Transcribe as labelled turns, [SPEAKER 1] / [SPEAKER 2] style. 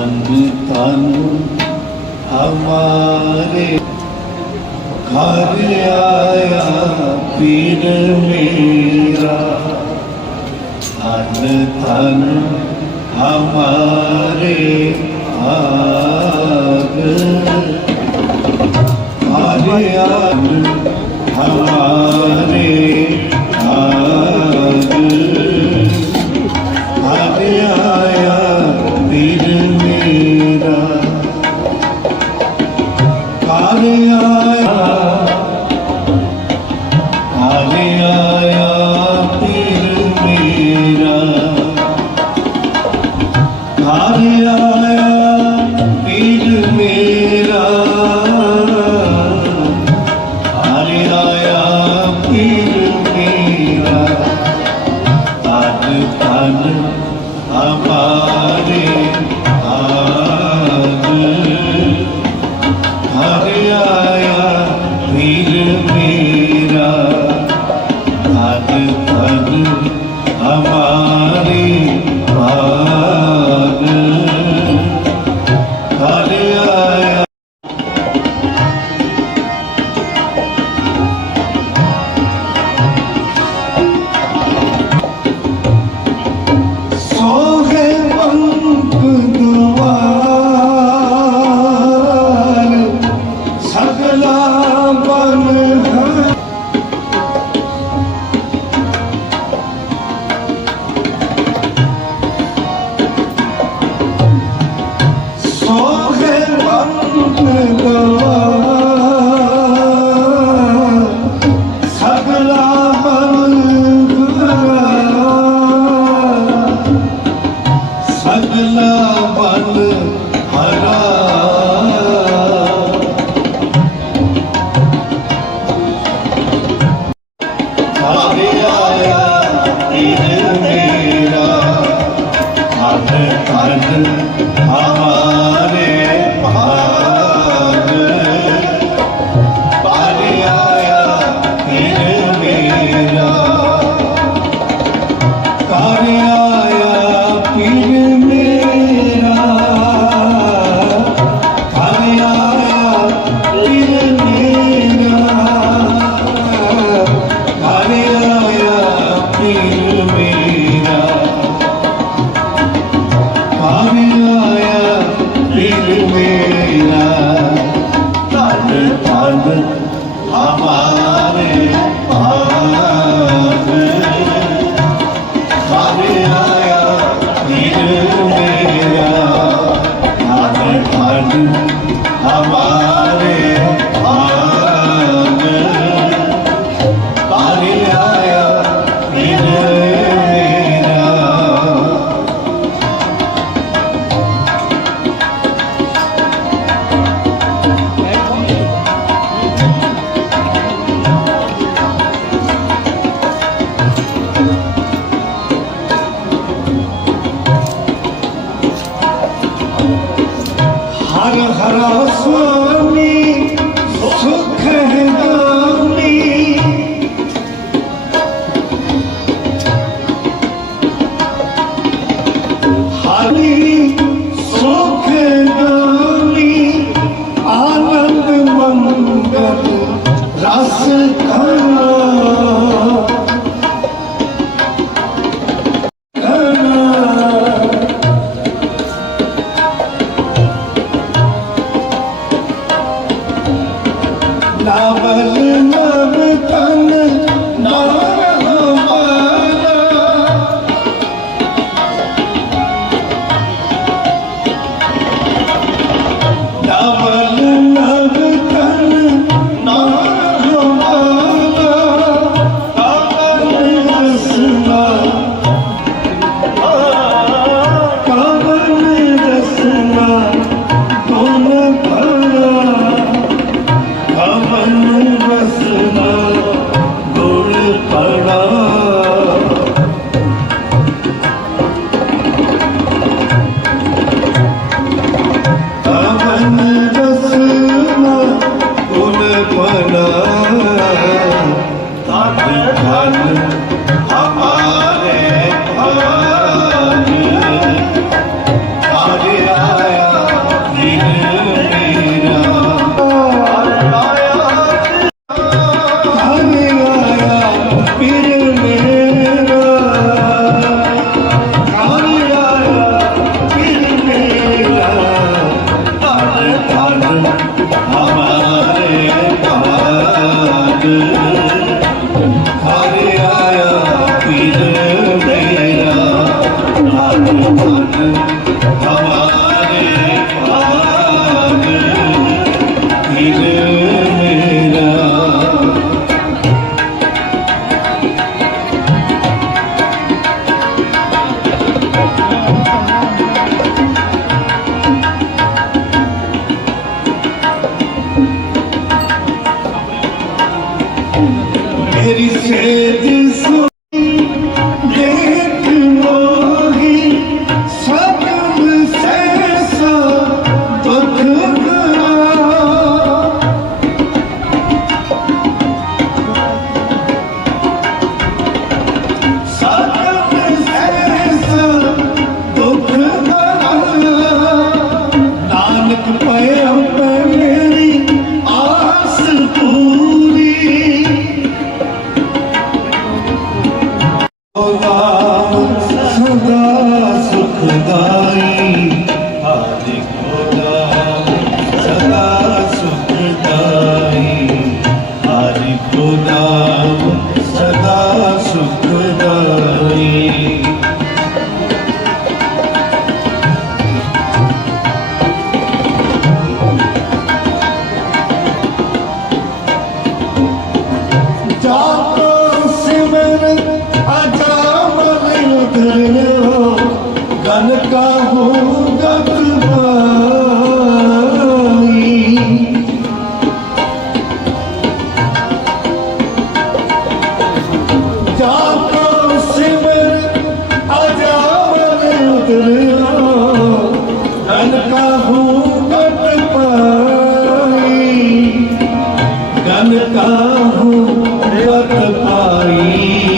[SPEAKER 1] அன்பு தானும் हमारे घर आया पीर मेरा अन धन हमारे आग हमारे Altyazı Amar. जानता हूँ हूँ पाई